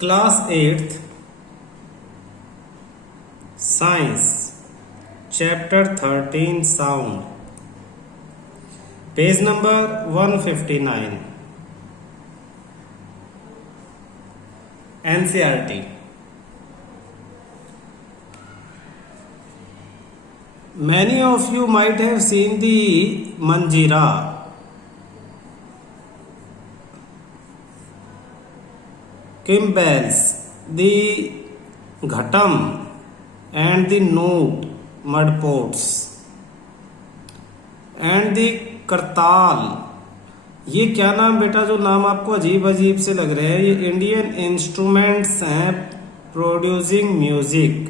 Class 8th science chapter 13 sound page number 159 NCERT. Many of you might have seen the manjira, cymbals, the ghatam and the note mud pots and the करताल। ये क्या नाम बेटा, जो नाम आपको अजीब अजीब से लग रहे हैं, ये इंडियन इंस्ट्रूमेंट्स हैं producing music.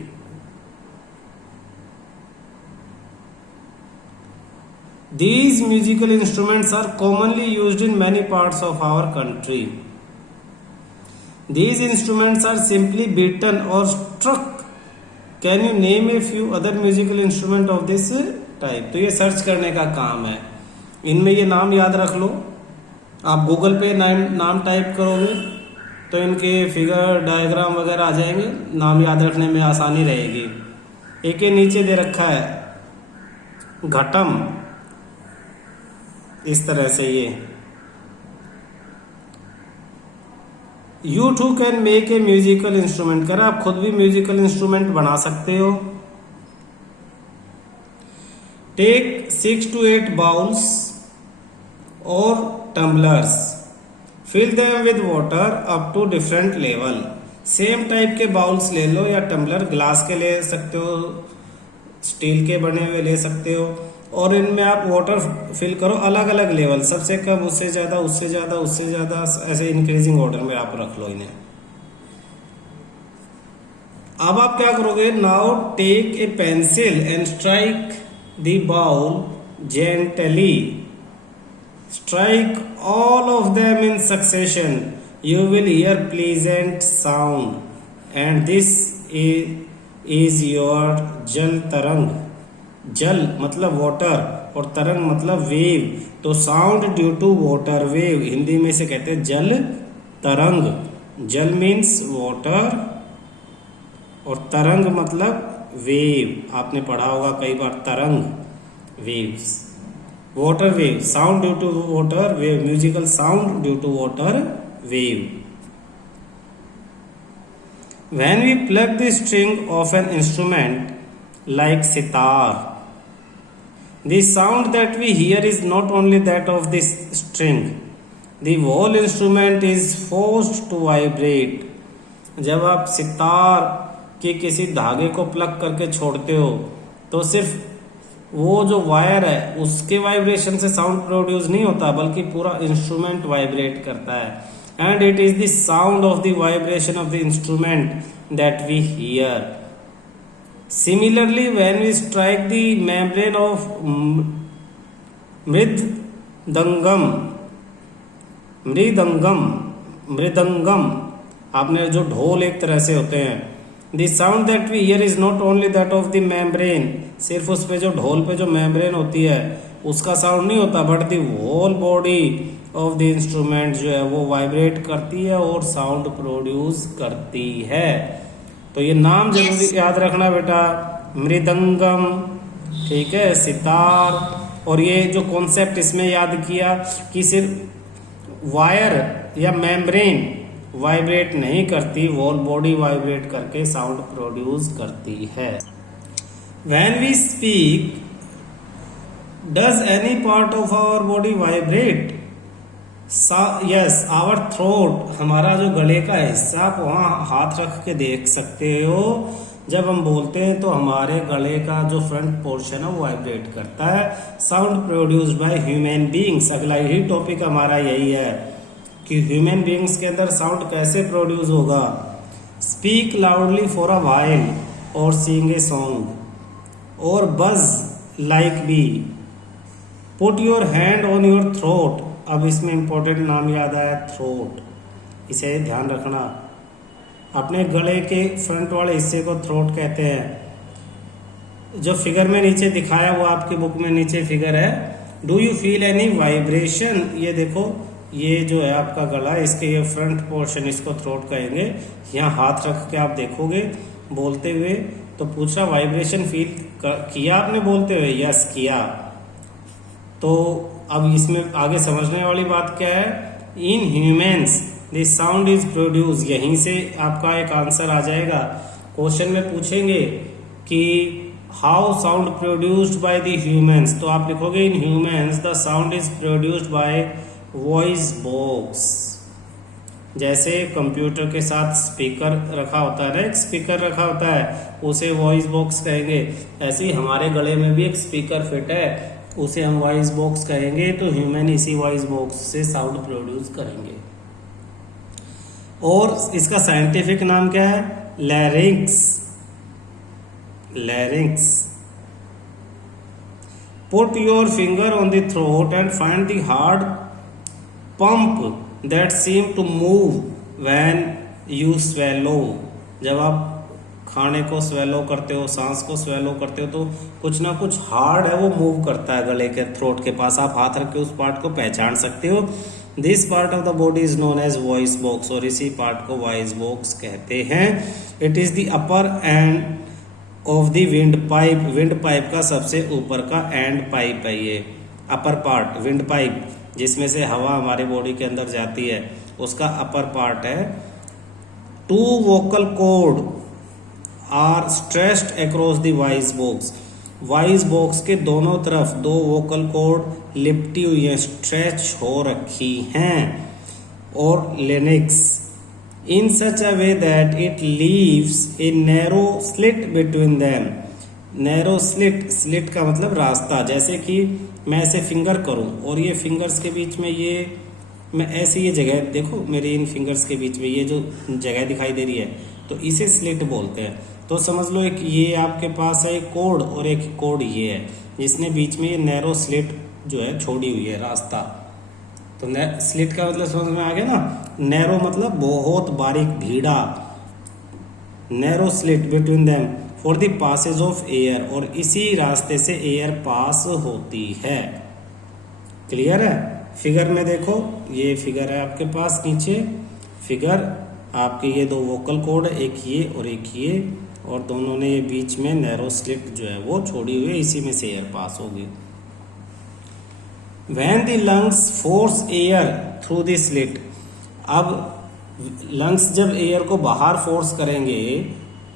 These musical instruments are commonly used in many parts of our country. These instruments are simply beaten or struck. Can you name a few other musical instruments of this type? तो ये search करने का काम है, इनमें ये नाम याद रख लो। आप गूगल पे नाम टाइप करोगे तो इनके फिगर डायग्राम वगैरह आ जाएंगे, नाम याद रखने में आसानी रहेगी। एक के नीचे दे रखा है घटम, इस तरह से ये। You too can make a musical instrument, कर आप खुद भी म्यूजिकल इंस्ट्रूमेंट बना सकते हो। टेक 6 to 8 बाउल्स और tumblers, fill them with water up to different level. Same type के बाउल्स ले लो या टम्बलर, ग्लास के ले सकते हो, स्टील के बने हुए ले सकते हो, और इनमें आप वाटर फिल करो अलग अलग लेवल, सबसे कम, उससे ज्यादा, उससे ज्यादा, उससे ज्यादा, ऐसे इंक्रीजिंग ऑर्डर में आप रख लो इन्हें। अब आप क्या करोगे, now take a pencil and strike the bowl gently, strike all of them in succession, you will hear pleasant sound and this is your jal tarang. जल मतलब वाटर और तरंग मतलब वेव, तो sound due to water wave, Hindi में से कहते हैं जल तरंग। जल मीन्स वाटर और तरंग मतलब वेव, आपने पढ़ा होगा कई बार तरंग, waves, water wave, sound due to water wave, musical sound due to water wave. When we pluck the string of an instrument like sitar, the sound that we hear is not only that of this string, the whole instrument is forced to vibrate. जब आप सितार के किसी धागे को plug करके छोड़ते हो तो सिर्फ वो जो वायर है उसके वाइब्रेशन से साउंड प्रोड्यूस नहीं होता, बल्कि पूरा इंस्ट्रूमेंट वाइब्रेट करता है। And it is the sound of the vibration of the instrument that we hear. Similarly, when we strike the membrane of mridangam, आपने जो ढोल एक तरह से होते हैं, the sound that we hear is not only that of the membrane, सिर्फ उस पे जो ढोल पे जो membrane होती है उसका साउंड नहीं होता, but the whole body of the instrument जो है वो वाइब्रेट करती है और साउंड प्रोड्यूस करती है। तो ये नाम जरूरी याद रखना बेटा, मृदंगम, ठीक है, सितार। और ये जो कॉन्सेप्ट इसमें याद किया कि सिर्फ वायर या मेम्ब्रेन वाइब्रेट नहीं करती, होल बॉडी वाइब्रेट करके साउंड प्रोड्यूस करती है। When we speak, does any part of our body vibrate? Yes, our throat, हमारा जो गले का हिस्सा, आप वहाँ हाथ रख के देख सकते हो। जब हम बोलते हैं तो हमारे गले का जो फ्रंट पोर्शन है वो वाइब्रेट करता है। Sound produced by human beings, अगला ही टॉपिक हमारा यही है कि ह्यूमन बीइंग्स के अंदर साउंड कैसे प्रोड्यूस होगा। Speak loudly for a while और सिंग ए सॉन्ग और buzz like bee, put your hand on your throat. अब इसमें इंपॉर्टेंट नाम याद आया, थ्रोट, इसे ध्यान रखना। अपने गले के फ्रंट वाले हिस्से को थ्रोट कहते हैं। जो फिगर में नीचे दिखाया वो आपकी बुक में नीचे फिगर है। Do you feel any vibration, ये देखो, ये जो है आपका गला, इसके ये फ्रंट पोर्शन, इसको थ्रोट कहेंगे। यहाँ हाथ रख के आप देखोगे बोलते हुए, तो पूछ रहा वाइब्रेशन फील किया आपने बोलते हुए? यस किया। तो अब इसमें आगे समझने वाली बात क्या है, in humans this sound is produce, यहीं से आपका एक आंसर आ जाएगा। क्वेश्चन में पूछेंगे कि how sound produced by the humans, तो आप लिखोगे in humans the sound is produced by voice box. जैसे कंप्यूटर के साथ स्पीकर रखा होता है ना, एक स्पीकर रखा होता है, उसे वॉइस बॉक्स कहेंगे। ऐसे ही हमारे गले में भी एक स्पीकर फिट है, उसे हम वॉइस बॉक्स कहेंगे। तो ह्यूमन इसी वॉइस बॉक्स से साउंड प्रोड्यूस करेंगे। और इसका साइंटिफिक नाम क्या है? Larynx. Larynx. Put your finger on the throat and find the hard pump that seem to move when you swallow. जब आप खाने को स्वेलो करते हो, सांस को स्वेलो करते हो, तो कुछ ना कुछ हार्ड है वो मूव करता है गले के थ्रोट के पास। आप हाथ रख के उस पार्ट को पहचान सकते हो। This part of the body is known as voice box, और इसी पार्ट को वॉइस बॉक्स कहते हैं। It is the upper end of the windpipe. Windpipe का सबसे ऊपर का एंड पाइप है ये अपर पार्ट। विंड पाइप जिसमें से हवा हमारे बॉडी के अंदर जाती है, उसका अपर पार्ट है। Two vocal cord are stretched across the voice box. Voice box के दोनों तरफ दो वोकल कॉर्ड लिपटी हुई है, स्ट्रेच हो रखी हैं। और Linux in such a way that it leaves A narrow slit between them. Narrow slit, slit का मतलब रास्ता। जैसे कि मैं ऐसे फिंगर करूं और ये फिंगर्स के बीच में ये मैं ऐसे ये जगह देखो, मेरे इन फिंगर्स के बीच में ये जो जगह दिखाई दे रही है, तो इसे स्लिट बोलते हैं। तो समझ लो एक ये आपके पास है एक कोड और एक कोड ये है, जिसने बीच में ये नैरो स्लिट जो है छोड़ी हुई है रास्ता। तो स्लिट का मतलब समझ में आ गया ना। नैरो मतलब बहुत बारीक, भीड़ा। Narrow slit between them for the passage of air, और इसी रास्ते से एयर पास होती है। क्लियर है? फिगर में देखो, ये फिगर है आपके पास नीचे फिगर आपके, ये दो वोकल कॉर्ड है, एक ये और एक ये, और दोनों ने ये बीच में नैरो स्लिट जो है वो छोड़ी हुई है, इसी में से एयर पास होगी। When the lungs force air through the slit, अब लंग्स जब एयर को बाहर फोर्स करेंगे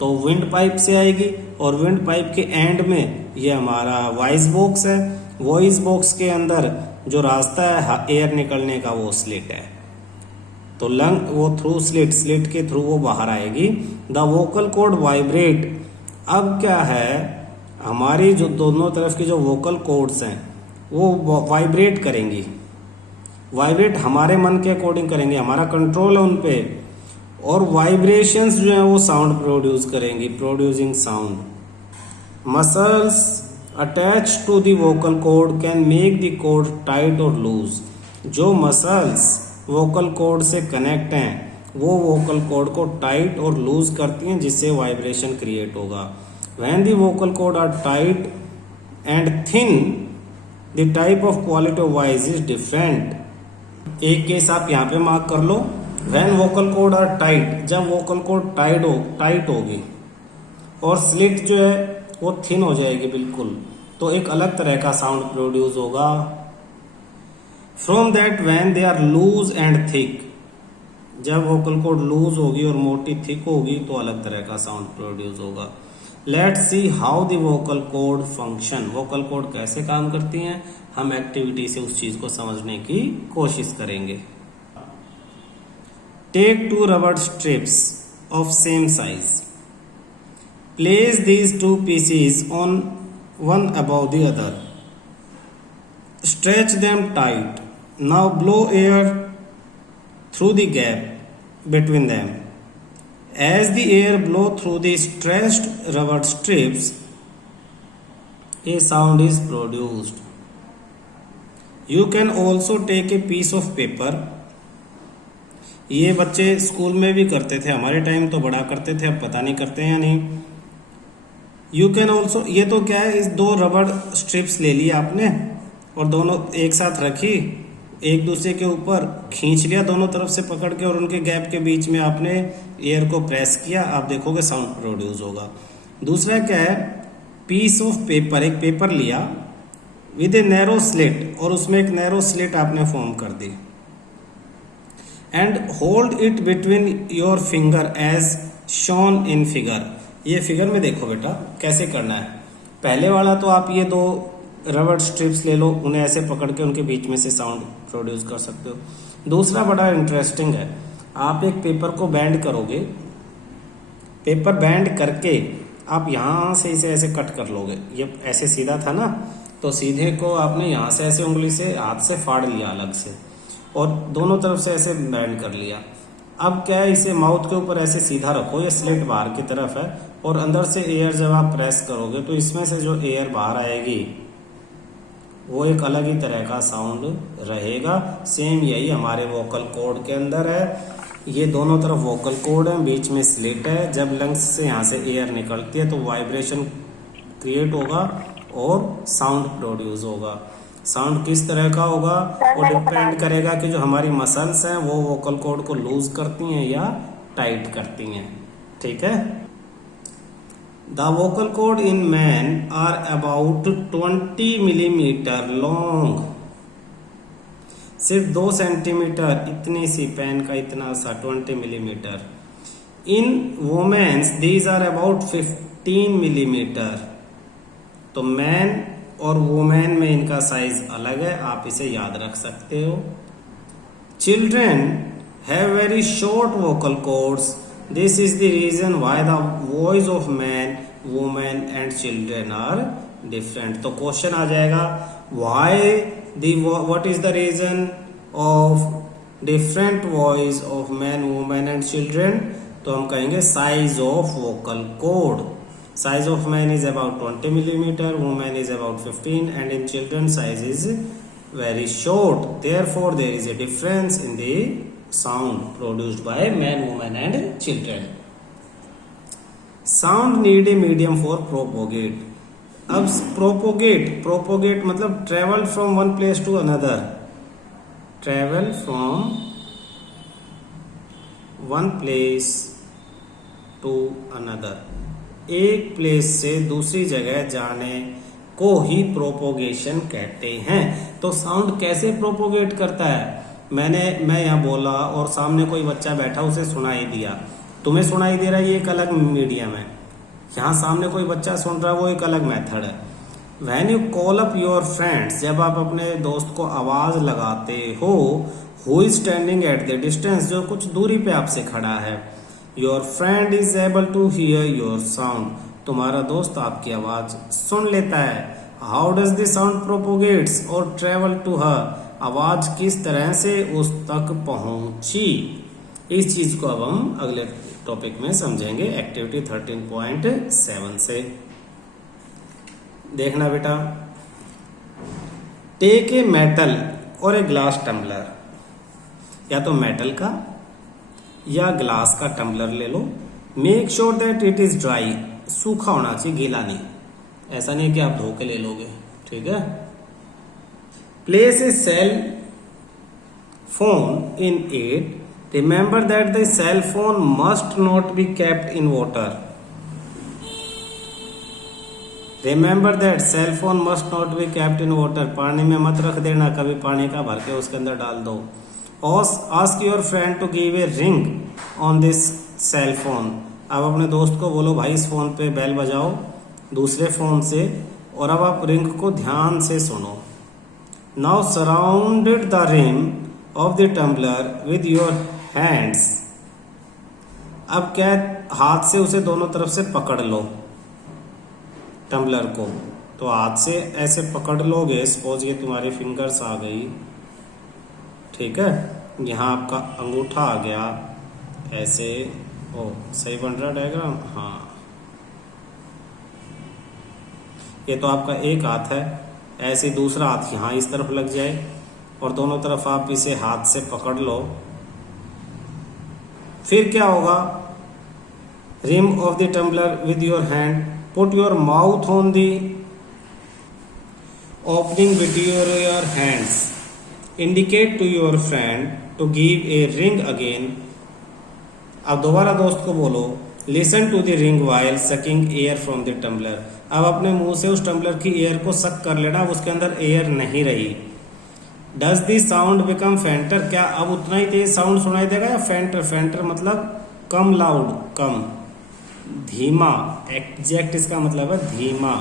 तो विंड पाइप से आएगी, और विंड पाइप के एंड में ये हमारा वॉइस बॉक्स है। वॉइस बॉक्स के अंदर जो रास्ता है एयर निकलने का वो स्लिट है। तो लंग वो थ्रू स्लिट, स्लिट के थ्रू वो बाहर आएगी। The vocal cord vibrate. अब क्या है, हमारी जो दोनों तरफ की जो वोकल कॉर्ड्स हैं वो वाइब्रेट करेंगी। वाइब्रेट हमारे मन के अकॉर्डिंग करेंगे, हमारा कंट्रोल है उन पे। और वाइब्रेशंस जो है वो साउंड प्रोड्यूस करेंगी, producing sound. Muscles attach to the vocal cord can make the cord tight और लूज। जो मसल्स वोकल कॉर्ड से कनेक्ट हैं वो वोकल कॉर्ड को टाइट और लूज करती हैं, जिससे वाइब्रेशन क्रिएट होगा। When the vocal cord are tight and thin the type of quality of voice is different. एक केस आप यहाँ पे मार्क कर लो, when vocal cord are tight, जब वोकल कॉर्ड टाइट होगी और स्लिट जो है वो थिन हो जाएगी बिल्कुल, तो एक अलग तरह का साउंड प्रोड्यूस होगा। From that when they are loose and thick, जब वोकल कॉर्ड लूज होगी और मोटी थिक होगी तो अलग तरह का साउंड प्रोड्यूस होगा। Let's see how the vocal cord function. Vocal cord कैसे काम करती हैं, हम एक्टिविटी से उस चीज को समझने की कोशिश करेंगे। Take two rubber strips of same size, place these two pieces on one above the other, stretch them tight, now blow air through the gap between them. As the air blow through the stretched rubber strips, a sound is produced. You can also take a piece of paper. ये बच्चे school में भी करते थे, हमारे time तो बड़ा करते थे, अब पता नहीं करते हैं या नहीं। यू कैन ऑल्सो, ये तो क्या है, इस दो रबड़ स्ट्रिप्स ले ली आपने और दोनों एक साथ रखी एक दूसरे के ऊपर खींच लिया दोनों तरफ से पकड़ के और उनके गैप के बीच में आपने एयर को प्रेस किया, आप देखोगे साउंड प्रोड्यूस होगा। दूसरा क्या है, पीस ऑफ पेपर, एक पेपर लिया विद ए नैरो स्लिट और उसमें एक नैरो स्लिट आपने फॉर्म कर दी and hold it between your finger as shown in figure. ये फिगर में देखो बेटा कैसे करना है। पहले वाला तो आप ये दो रबर स्ट्रिप्स ले लो, उन्हें ऐसे पकड़ के उनके बीच में से साउंड प्रोड्यूस कर सकते हो। दूसरा बड़ा इंटरेस्टिंग है, आप एक पेपर को बैंड करोगे, पेपर बैंड करके आप यहाँ से इसे ऐसे कट कर लोगे। ये ऐसे सीधा था ना, तो सीधे को आपने यहाँ से ऐसे उंगली से हाथ से फाड़ लिया अलग से और दोनों तरफ से ऐसे बैंड कर लिया। अब क्या है, इसे माउथ के ऊपर ऐसे सीधा रखो, ये स्लिट बाहर की तरफ है और अंदर से एयर जब आप प्रेस करोगे तो इसमें से जो एयर बाहर आएगी वो एक अलग ही तरह का साउंड रहेगा। सेम यही हमारे वोकल कॉर्ड के अंदर है। ये दोनों तरफ वोकल कॉर्ड है, बीच में स्लिट है। जब लंग्स से यहाँ से एयर निकलती है तो वाइब्रेशन क्रिएट होगा और साउंड प्रोड्यूस होगा। साउंड किस तरह का होगा वो डिपेंड करेगा कि जो हमारी मसल्स हैं वो वोकल कॉर्ड को लूज करती हैं या टाइट करती हैं। ठीक है। The vocal cord in man are about 20 millimetre long. सिर्फ 2 सेंटीमीटर, इतनी सी पेन का इतना सा 20 millimetre. In women's these are about 15 millimetre. तो मैन और वुमेन में इनका साइज अलग है, आप इसे याद रख सकते हो। Children have very short vocal cords. This is the reason why the voice of man, women and children are different. तो क्वेश्चन आ जाएगा, why what is the reason of different voice of man, women and children. तो हम कहेंगे size of vocal cord. Size of man is about 20 millimeter, woman is about 15, and in children size is very short. Therefore, there is a difference in the sound produced by man, woman, and children. Sound need a medium for propagate. अब propagate मतलब travel from one place to another. Travel from one place to another. एक place से दूसरी जगह जाने को ही propagation कहते हैं। तो साउंड कैसे प्रोपोगेट करता है, मैं यहाँ बोला और सामने कोई बच्चा बैठा उसे सुनाई दिया, तुम्हें सुनाई दे रहा है, ये एक अलग मीडियम है। यहाँ सामने कोई बच्चा सुन रहा है, वो एक अलग मेथड है। When you call up your friends, जब आप अपने दोस्त को आवाज लगाते हो, who is standing at the distance, जो कुछ दूरी पे आपसे खड़ा है, your friend is able to hear your sound, तुम्हारा दोस्त आपकी आवाज सुन लेता है। How does the sound propagates और ट्रेवल टू हर, आवाज किस तरह से उस तक पहुंची। इस चीज को अब हम अगले टॉपिक में समझेंगे एक्टिविटी 13.7 से। देखना बेटा, टेक ए मेटल और ए ग्लास टम्बलर, या तो मेटल का या ग्लास का टम्बलर ले लो। Make sure that it is dry, सूखा होना चाहिए, गीला नहीं। ऐसा नहीं कि आप धो के ले लोगे, ठीक है। Place a cell phone in it, remember that the cell phone must not be kept in water. Remember that cell phone must not be kept in water, पानी में मत रख देना, कभी पानी का भर के उसके अंदर डाल दो। Ask your friend to give a ring on this cell phone. अब अपने दोस्त को बोलो भाई इस फोन पे बेल बजाओ दूसरे फोन से, और अब आप रिंग को ध्यान से सुनो। Now surrounded the rim of the tumbler with your hands. अब क्या, हाथ से उसे दोनों तरफ से पकड़ लो टम्बलर को। तो हाथ से ऐसे पकड़ लोगे, सपोज ये तुम्हारी फिंगर्स आ गई, ठीक है। यहाँ आपका अंगूठा आ गया ऐसे, ओ सही बन रहा डायग्राम, हाँ। ये तो आपका एक हाथ है, ऐसे दूसरा हाथ यहाँ इस तरफ लग जाए और दोनों तरफ आप इसे हाथ से पकड़ लो। फिर क्या होगा, rim of the tumbler with your hand, put your mouth on the opening with your hands. Indicate to your friend to give a ring again. अब दोबारा दोस्त को बोलो, listen to the ring while sucking air from the tumbler. अब अपने मुंह से उस टम्बलर की एयर को सक कर लेना, अब उसके अंदर एयर नहीं रही। डज दी साउंड बिकम फेंटर, क्या अब उतना ही तेज साउंड सुनाई देगा या फेंटर? फेंटर मतलब कम लाउड, कम, धीमा, एग्जैक्ट इसका मतलब है धीमा।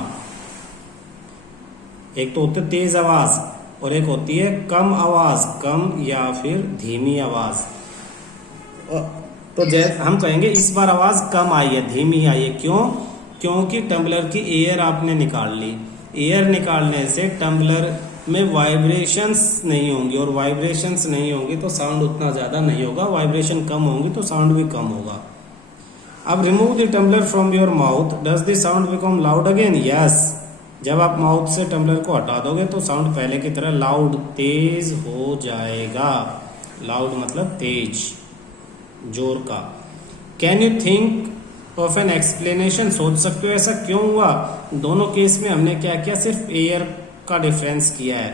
एक तो होती है तेज आवाज और एक होती है कम आवाज, कम या फिर धीमी आवाज। तो हम कहेंगे इस बार आवाज कम आई है, धीमी आई है। क्यों? क्योंकि टम्बलर की एयर आपने निकाल ली। एयर निकालने से टम्बलर में वाइब्रेशंस नहीं होंगी, और वाइब्रेशंस नहीं होंगी तो साउंड उतना ज्यादा नहीं होगा। वाइब्रेशन कम होंगी तो साउंड भी कम होगा। अब remove the tumbler from your mouth, does the sound become loud again? Yes, जब आप माउथ से टम्बलर को हटा दोगे तो साउंड पहले की तरह लाउड, तेज हो जाएगा। लाउड मतलब तेज, जोर का। Can you think of an explanation, सोच सकते हो ऐसा क्यों हुआ? दोनों केस में हमने क्या किया, सिर्फ एयर का डिफरेंस किया है।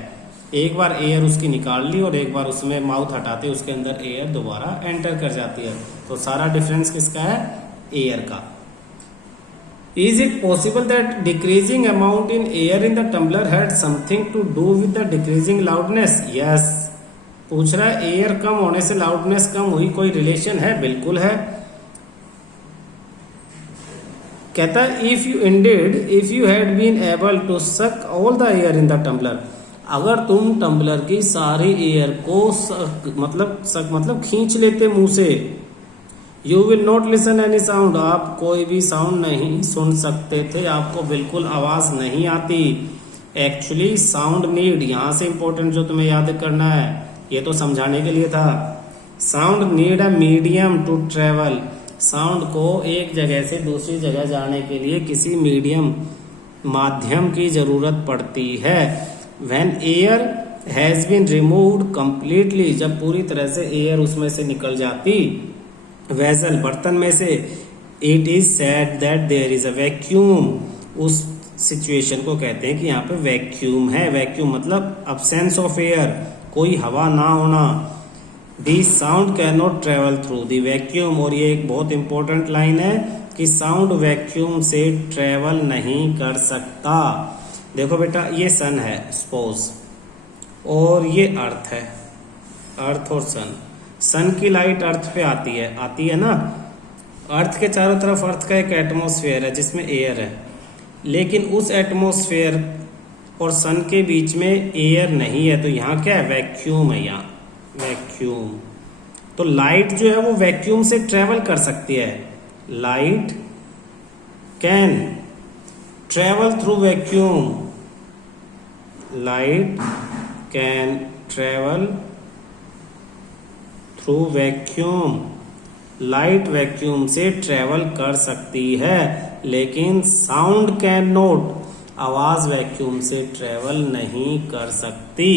एक बार एयर उसकी निकाल ली और एक बार उसमें माउथ हटाते उसके अंदर एयर दोबारा एंटर कर जाती है। तो सारा डिफरेंस किसका है? एयर का। Is it possible that decreasing amount in air in the tumbler had something to do with the decreasing loudness? Yes, पूछ रहा है एयर कम होने से लाउडनेस कम हुई, कोई रिलेशन है? बिल्कुल है। कहता है if you had been able to suck all the air in the tumbler, अगर तुम टम्बलर की सारी एयर को सक मतलब खींच लेते मुंह से, you will not listen any sound, आप कोई भी साउंड नहीं सुन सकते थे, आपको बिल्कुल आवाज नहीं आती। एक्चुअली साउंड नीड, यहां से इंपॉर्टेंट जो तुम्हें याद करना है, ये तो समझाने के लिए था। Sound need a medium to travel, sound को एक जगह से दूसरी जगह जाने के लिए किसी मीडियम, माध्यम की जरूरत पड़ती है। When air has been removed completely, जब पूरी तरह से एयर उसमें से निकल जाती, वेसल बर्तन में से, it is said that there is a vacuum, उस सिचुएशन को कहते हैं कि यहाँ पे वैक्यूम है। वैक्यूम मतलब अब्सेंस ऑफ एयर, कोई हवा ना होना। The sound can not travel through the vacuum, और ये एक बहुत इंपॉर्टेंट लाइन है कि साउंड वैक्यूम से ट्रेवल नहीं कर सकता। देखो बेटा, ये सन है सपोज, और ये अर्थ है, अर्थ और सन। सन की लाइट अर्थ पे आती है ना। अर्थ के चारों तरफ अर्थ का एक एटमॉस्फेयर है जिसमें एयर है, लेकिन उस एटमॉस्फेयर और सन के बीच में एयर नहीं है, तो यहाँ क्या है? वैक्यूम है, यहाँ वैक्यूम। तो लाइट जो है वो वैक्यूम से ट्रेवल कर सकती है। Light can travel through vacuum, light can travel through vacuum, light vacuum से ट्रेवल कर सकती है, लेकिन साउंड कैन नॉट, आवाज वैक्यूम से ट्रेवल नहीं कर सकती।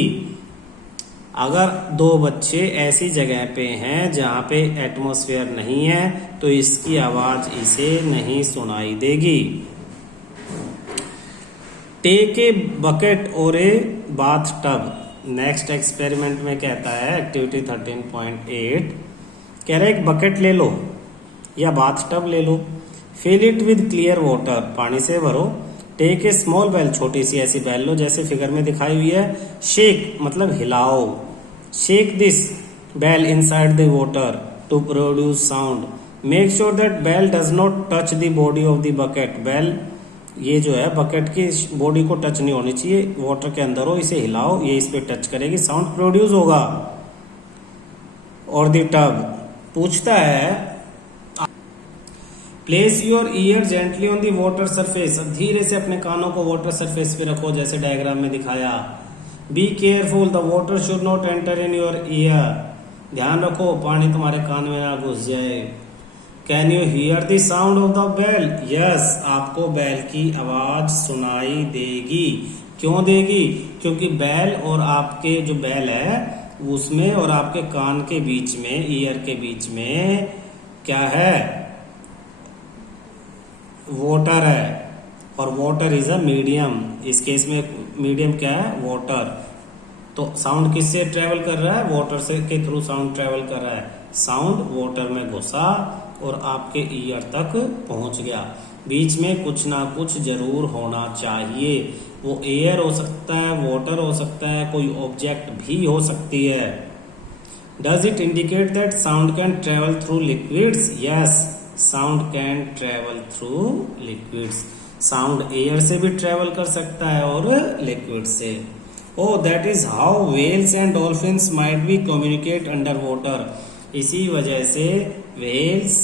अगर दो बच्चे ऐसी जगह पे हैं जहां पे एटमॉस्फेयर नहीं है तो इसकी आवाज इसे नहीं सुनाई देगी। टेक ए बकेट और a bath tub, next experiment में कहता है एक्टिविटी 13.8, कह रहा है एक बकेट ले लो या बाथ टब ले लो, fill it with clear water, पानी से भरो। टेक ए स्मॉल बेल, छोटी सी ऐसी बेल लो जैसे फिगर में दिखाई हुई है। शेक मतलब हिलाओ, shake this bell inside the water to produce sound. Make sure that bell does not touch the body of the bucket, bell ये जो है बकेट की बॉडी को टच नहीं होनी चाहिए, वाटर के अंदर हो, इसे हिलाओ, ये इस पे टच करेगी, साउंड प्रोड्यूस होगा। और द टब पूछता है place your year gently on the water surface, धीरे से अपने कानों को वाटर सरफेस पे रखो जैसे डायग्राम में दिखाया। Be careful, the water should not enter in your ear, ध्यान रखो पानी तुम्हारे कान में ना घुस जाए। Can you hear the sound of the bell, yes, आपको बैल की आवाज सुनाई देगी। क्यों देगी? क्योंकि बैल और आपके जो बैल है उसमें और आपके कान के बीच में, ईयर के बीच में क्या है? वाटर है, और वाटर इज अ मीडियम, इस केस में मीडियम क्या है? वाटर। तो साउंड किससे ट्रेवल कर रहा है? वाटर से के थ्रू साउंड ट्रेवल कर रहा है। साउंड वाटर में घुसा और आपके ईयर तक पहुंच गया। बीच में कुछ ना कुछ जरूर होना चाहिए। वो एयर हो सकता है, वाटर हो सकता है, कोई ऑब्जेक्ट भी हो सकती है। Does it indicate that sound can travel through liquids? Yes, sound can travel through liquids. Sound air से भी ट्रेवल कर सकता है और लिक्विड से। Oh, that is how whales and dolphins might be communicate underwater. इसी वजह से whales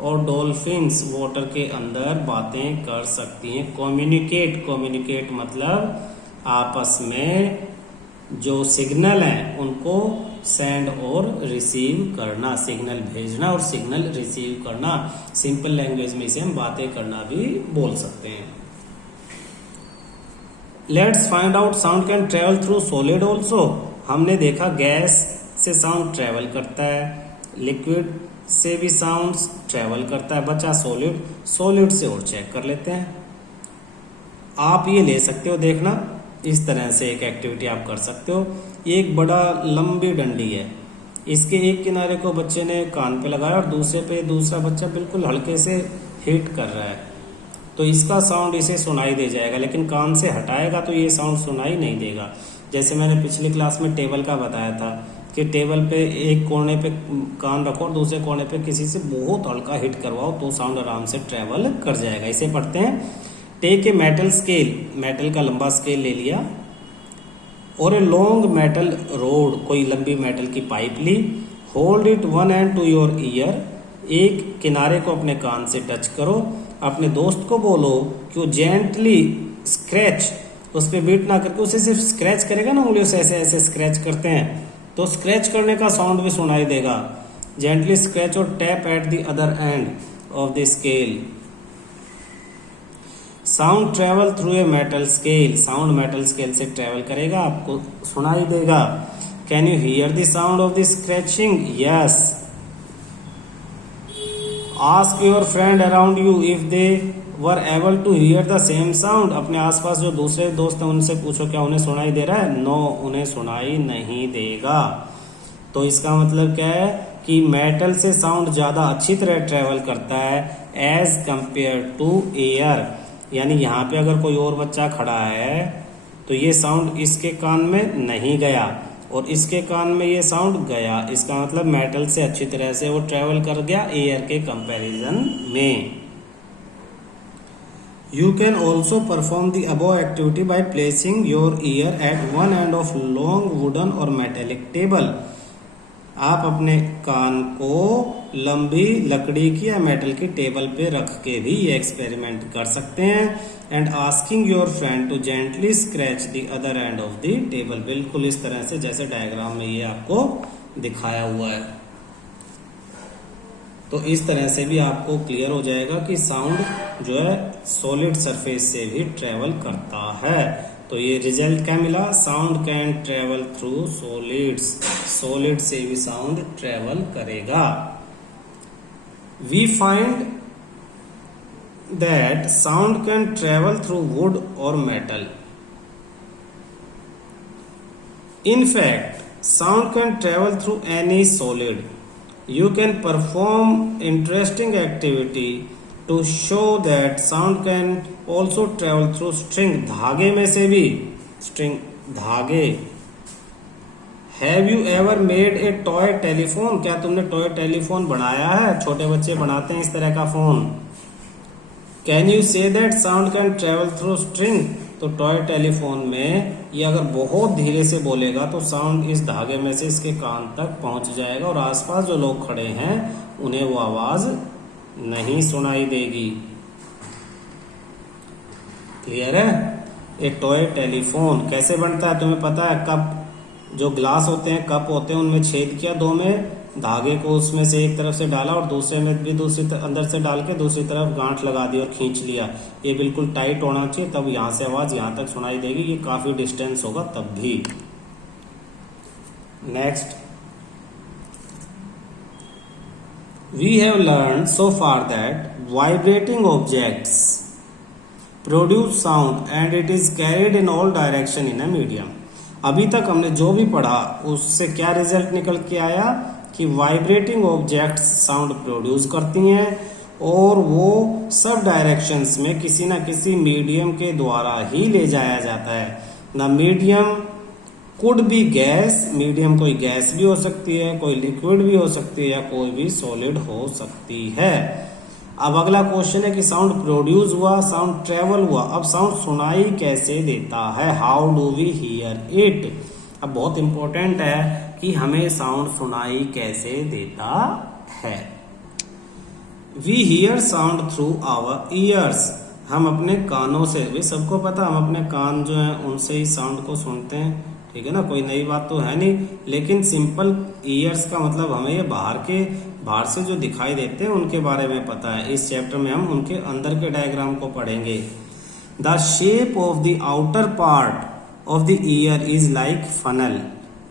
और डॉल्फिन्स वाटर के अंदर बातें कर सकती हैं। कम्युनिकेट मतलब आपस में जो सिग्नल हैं उनको सेंड और रिसीव करना, सिग्नल भेजना और सिग्नल रिसीव करना। सिंपल लैंग्वेज में इसे हम बातें करना भी बोल सकते हैं। Let's find out sound can travel through solid also. हमने देखा गैस से साउंड ट्रेवल करता है, लिक्विड से भी साउंड ट्रेवल करता है। बचा सॉलिड से और चेक कर लेते हैं। आप ये ले सकते हो, देखना इस तरह से एक एक्टिविटी आप कर सकते हो। एक बड़ा लंबी डंडी है, इसके एक किनारे को बच्चे ने कान पे लगाया और दूसरे पे दूसरा बच्चा बिल्कुल हल्के से हिट कर रहा है, तो इसका साउंड इसे सुनाई दे जाएगा, लेकिन कान से हटाएगा तो ये साउंड सुनाई नहीं देगा। जैसे मैंने पिछली क्लास में टेबल का बताया था कि टेबल पे एक कोने पे कान रखो और दूसरे कोने पे किसी से बहुत हल्का हिट करवाओ तो साउंड आराम से ट्रेवल कर जाएगा। इसे पढ़ते हैं। Take a metal scale, metal का लंबा स्केल ले लिया, और ए लॉन्ग मेटल रोड, कोई लंबी मेटल की पाइप ली। Hold it one end to your ear, एक किनारे को अपने कान से टच करो। अपने दोस्त को बोलो कि वो जेंटली स्क्रैच, उस पर बीट ना करके उसे सिर्फ स्क्रैच करेगा ना, उंगलियों से ऐसे ऐसे स्क्रैच करते हैं तो स्क्रैच करने का साउंड भी सुनाई देगा। जेंटली स्क्रैच और tap at the other end of the scale. Sound travel through a metal scale, sound metal scale से ट्रेवल करेगा, आपको सुनाई देगा। Can you hear the sound of the scratching? Yes. Ask your friend around you if they were able to hear the same sound. अपने आसपास जो दूसरे दोस्त हैं उनसे पूछो क्या उन्हें सुनाई दे रहा है? नो, उन्हें सुनाई नहीं देगा। तो इसका मतलब क्या है कि मेटल से साउंड ज्यादा अच्छी तरह ट्रेवल करता है एज कंपेयर टू एयर। यानी यहाँ पे अगर कोई और बच्चा खड़ा है तो ये साउंड इसके कान में नहीं गया और इसके कान में ये साउंड गया। इसका मतलब मेटल से अच्छी तरह से वो ट्रेवल कर गया एयर के कंपैरिजन में। You can also perform the above activity by placing your ear at one end of long wooden or metallic table. आप अपने कान को लंबी लकड़ी की या मेटल की टेबल पे रख के भी ये एक्सपेरिमेंट कर सकते हैं। And asking your friend to gently scratch the other end of the table, बिल्कुल इस तरह से जैसे डायग्राम में ये आपको दिखाया हुआ है। तो इस तरह से भी आपको क्लियर हो जाएगा कि साउंड जो है सॉलिड सरफेस से भी ट्रेवल करता है। तो ये रिजल्ट क्या मिला? Sound can travel through solids, solid से भी साउंड ट्रेवल करेगा। We find that sound can travel through wood और metal. In fact sound can travel through any solid. You can perform interesting activity to show that sound can also travel through string, धागे में से भी, string धागे। Have you ever made a toy telephone? क्या तुमने toy telephone बनाया है? छोटे बच्चे बनाते हैं इस तरह का phone. Can you say that sound can travel through string? तो टॉय टेलीफोन में ये अगर बहुत धीरे से बोलेगा तो साउंड इस धागे में से इसके कान तक पहुंच जाएगा और आसपास जो लोग खड़े हैं उन्हें वो आवाज नहीं सुनाई देगी। क्लियर है? एक टॉय टेलीफोन कैसे बनता है तुम्हें पता है? कप, जो ग्लास होते हैं, कप होते हैं, उनमें छेद किया दो में, धागे को उसमें से एक तरफ से डाला और दूसरे में भी दूसरी अंदर से डाल के दूसरी तरफ गांठ लगा दी और खींच लिया। ये बिल्कुल टाइट होना चाहिए, तब यहां से आवाज यहां तक सुनाई देगी। ये काफी डिस्टेंस होगा तब भी। Next, we have learn so far that vibrating objects produce sound and it is carried in all direction in a medium. अभी तक हमने जो भी पढ़ा उससे क्या रिजल्ट निकल के आया कि वाइब्रेटिंग ऑब्जेक्ट्स साउंड प्रोड्यूस करती हैं और वो सब डायरेक्शंस में किसी ना किसी मीडियम के द्वारा ही ले जाया जाता है। The medium could be gas, medium कोई गैस भी हो सकती है, कोई लिक्विड भी हो सकती है या कोई भी सॉलिड हो सकती है। अब अगला क्वेश्चन है कि साउंड प्रोड्यूस हुआ, साउंड ट्रेवल हुआ, अब साउंड सुनाई कैसे देता है, how do we hear it. अब बहुत इंपॉर्टेंट है कि हमें साउंड सुनाई कैसे देता है। We hear sound through our ears, हम अपने कानों से, भी सबको पता हम अपने कान जो है उनसे ही साउंड को सुनते हैं, ठीक है ना, कोई नई बात तो है नहीं। लेकिन सिंपल ईयर्स का मतलब हमें ये बाहर से जो दिखाई देते हैं उनके बारे में पता है। इस चैप्टर में हम उनके अंदर के डायग्राम को पढ़ेंगे। The shape of the outer part of the year is like funnel.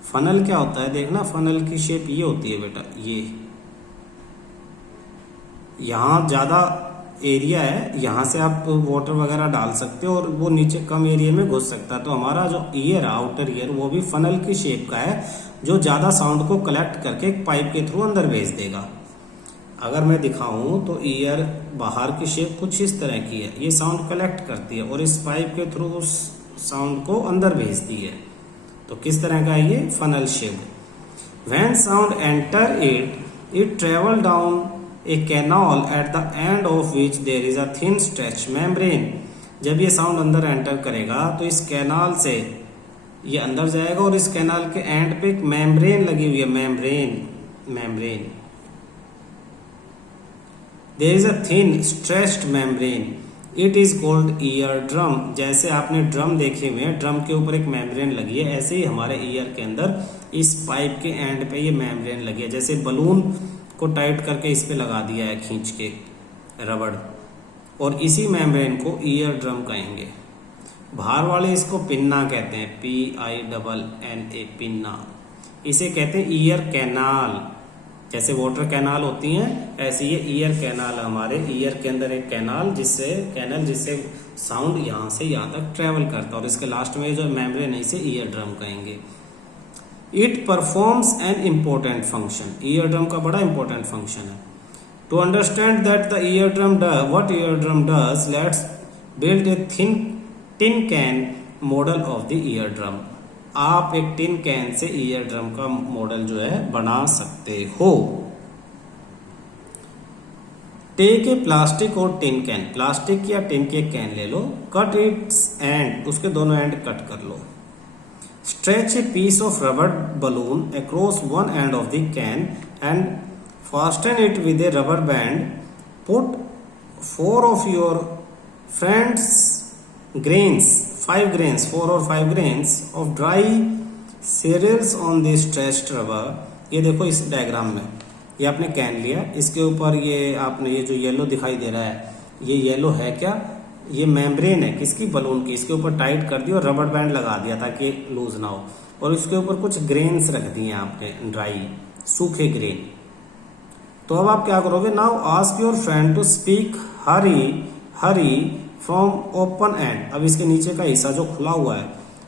Funnel क्या होता है, देखना फनल की शेप ये होती है बेटा, ये यहाँ ज्यादा एरिया है, यहाँ से आप वाटर वगैरह डाल सकते हो और वो नीचे कम एरिया में घुस सकता है। तो हमारा जो ईयर है, आउटर ईयर, वो भी फनल की शेप का है जो ज्यादा साउंड को कलेक्ट करके एक पाइप के थ्रू अंदर भेज देगा। अगर मैं दिखाऊं तो ईयर बाहर की शेप कुछ इस तरह की है, ये साउंड कलेक्ट करती है और इस पाइप के थ्रू उस साउंड को अंदर भेजती है। तो किस तरह का है ये, funnel shape. When sound enter it travel down a canal at the end of which there is a thin stretch membrane. जब ये साउंड अंदर एंटर करेगा तो इस कैनाल से ये अंदर जाएगा और इस कैनाल के एंड पे एक मेम्ब्रेन लगी हुई है, membrane there is a thin stretched membrane, it is called ear drum. जैसे आपने ड्रम देखे हुए हैं, ड्रम के ऊपर एक मेम्ब्रेन लगी है, ऐसे ही हमारे ईयर के अंदर इस पाइप के एंड पे ये मेम्ब्रेन लगी है। जैसे बलून को टाइट करके इस पे लगा दिया है खींच के रबड़, और इसी मेम्ब्रेन को ईयर ड्रम कहेंगे। बाहर वाले इसको पिन्ना कहते हैं, PINNA, पिन्ना। इसे कहते हैं ईयर कैनाल। जैसे वाटर कैनाल होती हैं, ऐसे ये ईयर कैनाल, हमारे ईयर के अंदर एक जिससे साउंड यहाँ से यहाँ तक ट्रेवल करता है और इसके लास्ट में जो मेम्ब्रेन है इसे ईयर ड्रम कहेंगे। It performs an important function, ear drum का बड़ा इंपॉर्टेंट फंक्शन है। To understand that the ear drum what ear drum does, let's build a tin can model of the ear drum. आप एक tin can से ear drum का model जो है बना सकते हो। टेक ए प्लास्टिक और टिन कैन, प्लास्टिक या टिन के कैन ले लो, कट इट्स एंड, उसके दोनों एंड कट कर लो। Stretch a piece of rubber balloon across one end of the can and fasten it with a rubber band. Put 4 or 5 grains of dry cereals on the stretched rubber. ये देखो इस diagram में, ये आपने can लिया, इसके ऊपर ये आपने ये जो येलो दिखाई दे रहा है, ये येलो है क्या, ये मेम्ब्रेन है किसकी, बलून की। इसके ऊपर टाइट कर दिया और रबर बैंड लगा दिया ताकि लूज ना हो, और इसके ऊपर कुछ ग्रेन्स रख दिए आपने, ड्राई सूखे ग्रेन। तो अब आप क्या करोगे, now ask your friend to speak hurry from open end. अब इसके नीचे का हिस्सा जो खुला हुआ है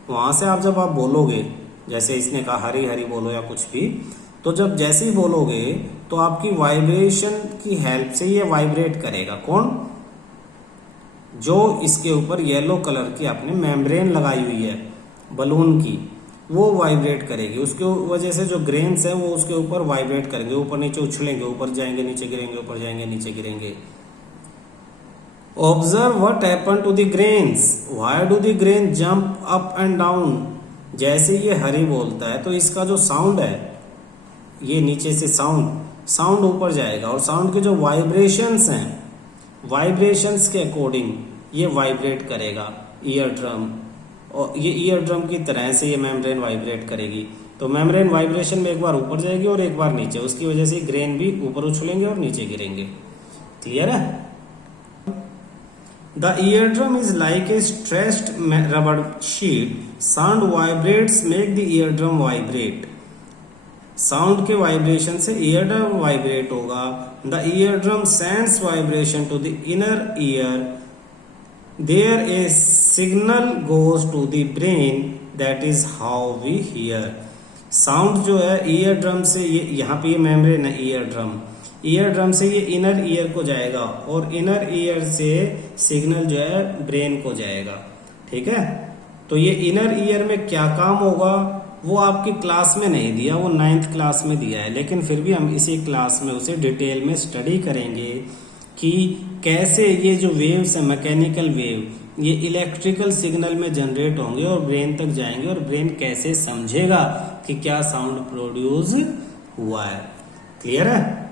वहां से आप जब आप बोलोगे, जैसे इसने कहा हरी हरी बोलो या कुछ भी, तो जब जैसे ही बोलोगे तो आपकी वाइब्रेशन की हेल्प से ये वाइब्रेट करेगा। कौन, जो इसके ऊपर येलो कलर की आपने मेम्ब्रेन लगाई हुई है बलून की, वो वाइब्रेट करेगी। उसके वजह से जो ग्रेन्स है वो उसके ऊपर वाइब्रेट करेंगे, ऊपर नीचे उछलेंगे, ऊपर जाएंगे नीचे गिरेंगे, ऊपर जाएंगे नीचे गिरेंगे। Observe what happen to the grains, why do the grain jump up and down. जैसे ये हरी बोलता है तो इसका जो साउंड है, ये नीचे से साउंड ऊपर जाएगा और साउंड के जो वाइब्रेशंस हैं, वाइब्रेशंस के अकॉर्डिंग ये वाइब्रेट करेगा ईयर ड्रम, और ये ईयर ड्रम की तरह से ये मेम्ब्रेन वाइब्रेट करेगी। तो मेम्ब्रेन वाइब्रेशन में एक बार ऊपर जाएगी और एक बार नीचे, उसकी वजह से ग्रेन भी ऊपर उछलेंगे और नीचे गिरेंगे। क्लियर है? The ear drum is like a stretched rubber sheet, sound vibrates make the ear drum vibrate. Sound के वाइब्रेशन से ईयर ड्रम वाइब्रेट होगा। The ear drum sends vibration to the inner ear, there a signal goes to the brain, that is how we hear. Sound जो है ear drum से, ये यहाँ पे ये मेम्ब्रेन है ईयर ड्रम से ये इनर ईयर को जाएगा और इनर ईयर से सिग्नल जो है ब्रेन को जाएगा। ठीक है, तो ये इनर ईयर में क्या काम होगा वो आपकी क्लास में नहीं दिया, वो 9th क्लास में दिया है, लेकिन फिर भी हम इसी क्लास में उसे डिटेल में स्टडी करेंगे कि कैसे ये जो वेव्स है मैकेनिकल वेव ये इलेक्ट्रिकल सिग्नल में जनरेट होंगे और ब्रेन तक जाएंगे और ब्रेन कैसे समझेगा कि क्या साउंड प्रोड्यूस हुआ है। क्लियर है?